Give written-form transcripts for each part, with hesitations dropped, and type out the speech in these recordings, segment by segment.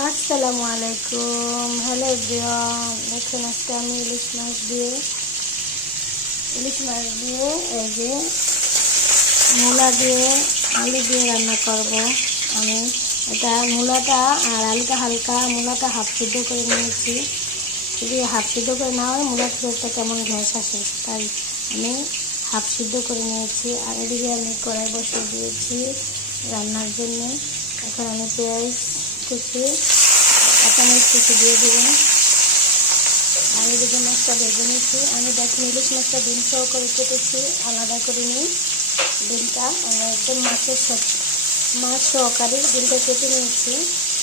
আসসালামু আলাইকুম। Hello everyone, দেখুন আজকে আমি ইলিশ মাছ দিয়ে এই যে মূলা দিয়ে আলু দিয়ে রান্না করব। আমি এটা মূলাটা আর আলুটা হালকা, মূলাটা হাফ সিদ্ধ করে নিয়েছি। যদি হাফ সিদ্ধ করে না হয় মূলা থেকে একটা কেমন গ্যাস আসে, তাই আমি হাফ সিদ্ধ করে নিয়েছি। আর এদিকে আমি কড়াই বসিয়ে দিয়েছি রান্নার জন্য। এখন আমি পেঁয়াজ কুচি, কাঁচামরিচ কুচি দিয়ে দেবেন। আর এদিকে মাছটা ভেজে নিচ্ছি। আমি দেখুন ইলিশ মাছটা ডিম সহ করে কেটেছি, আলাদা করে নিই ডিমটা। আমি একদম মাছ সহকারে ডিমটা কেটে নিয়েছি,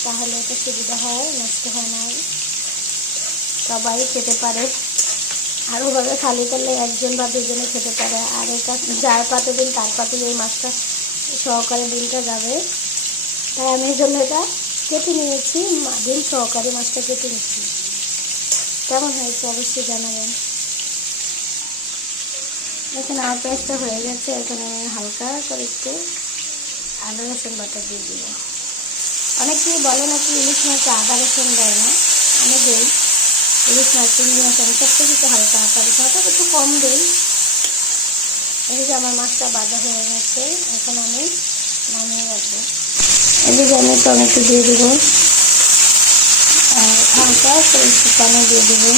তাহলে এটা সুবিধা হয়, নষ্ট হয় না, সবাই খেতে পারে। আর ওভাবে খালি করলে একজন বা দুজনে খেতে পারে। আর এটা যার পাতে দিন তার পাতে এই মাছটা সহকারে ডিমটা যাবে, তাই আমি এই জন্য এটা কেটে নিয়েছি, ডিম সহকারে মাছটা কেটে নিচ্ছি। কেমন হয়েছে অবশ্যই জানাবেন। এখানে আমার পেঁয়াজটা হয়ে গেছে। এখানে আমি হালকা করে একটু আদা রসুন বাটা দিয়ে দিব। অনেকেই বলে নাকি ইলিশ মাছে আদা রসুন দেয় না, আমি দিই। ইলিশ মাছ চিংড়ি মাছ আমি সব থেকে হালকা আদা রসুনটা একটু কম দিই। এই যে আমার মাছটা বাজা হয়ে গেছে, এখন আমি নামিয়ে রাখবো। এদিকে আমি টমেটো দিয়ে দেবো আর হালকা করে একটু পানি দিয়ে দেবো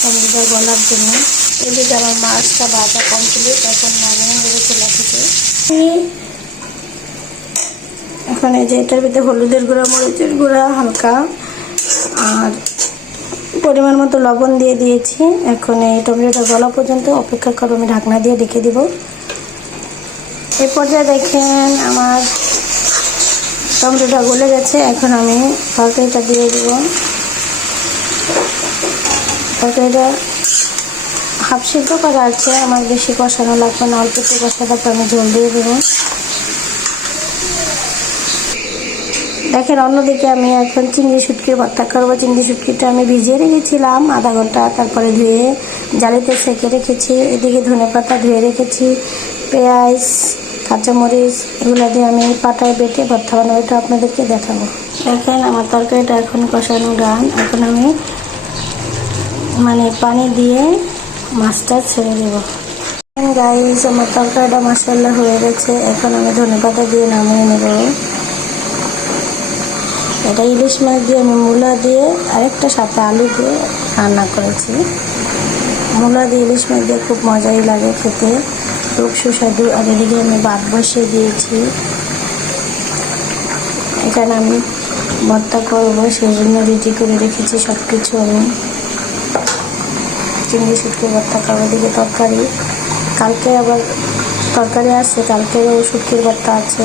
টমেটোটা গলার জন্য। এদিকে আমার মাছটা ভাজা কমপ্লিট, এখন নামিয়ে নেবো চুলা থেকে। এখন এই যে এটার ভিতরে হলুদের গুঁড়া, মরিচের গুঁড়া হালকা আর পরিমাণ মতো লবণ দিয়ে দিয়েছি। এখন এই টমেটোটা গলা পর্যন্ত অপেক্ষা করবো, আমি ঢাকনা দিয়ে ঢেকে দিব। এই পর্যায়ে দেখেন আমার টমেটোটা গলে গেছে। এখন আমি তরকারিটা দিয়ে দেব। তরকারিটা হাফ সিদ্ধ করা আছে, আমার বেশি কষানো লাগবে না, অল্প একটু কষাতে আমি ঝোল দিয়ে দেবো। দেখেন অন্যদিকে আমি এখন চিংড়ি শুটকির ভর্তা করবো। চিংড়ি শুটকিটা আমি ভিজিয়ে রেখেছিলাম আধা ঘন্টা, তারপরে ধুয়ে জালিতে সেঁকে রেখেছি। এদিকে ধনেপাতা ধুয়ে রেখেছি, পেঁয়াজ কাঁচামরিচ এগুলো দিয়ে আমি পাটায় বেটে ভর্তা বানাবো, এটা আপনাদেরকে দেখাবো। দেখেন আমার তরকারিটা এখন কষানো ডান। এখন আমি পানি দিয়ে মাছটা ছেড়ে দেবো। গাইস আমার তরকারিটা মাশাআল্লাহ হয়ে গেছে। এখন আমি ধনেপাতা দিয়ে নামিয়ে নেব। এটা ইলিশ মাছ দিয়ে আমি মূলা দিয়ে আরেকটা সাথে আলু দিয়ে রান্না করেছি। মূলা দিয়ে ইলিশ মাছ দিয়ে খুব মজাই লাগে খেতে, খুব সুস্বাদু। আর এদিকে আমি ভাত বসিয়ে দিয়েছি। এখানে আমি ভর্তা করবো, সেই জন্য রেডি করে রেখেছি সব কিছু। আমি চিংড়ি শুটকি ভর্তা করবো। এদিকে তরকারি, কালকে আবার তরকারি আছে, কালকেও শুটকির ভর্তা আছে।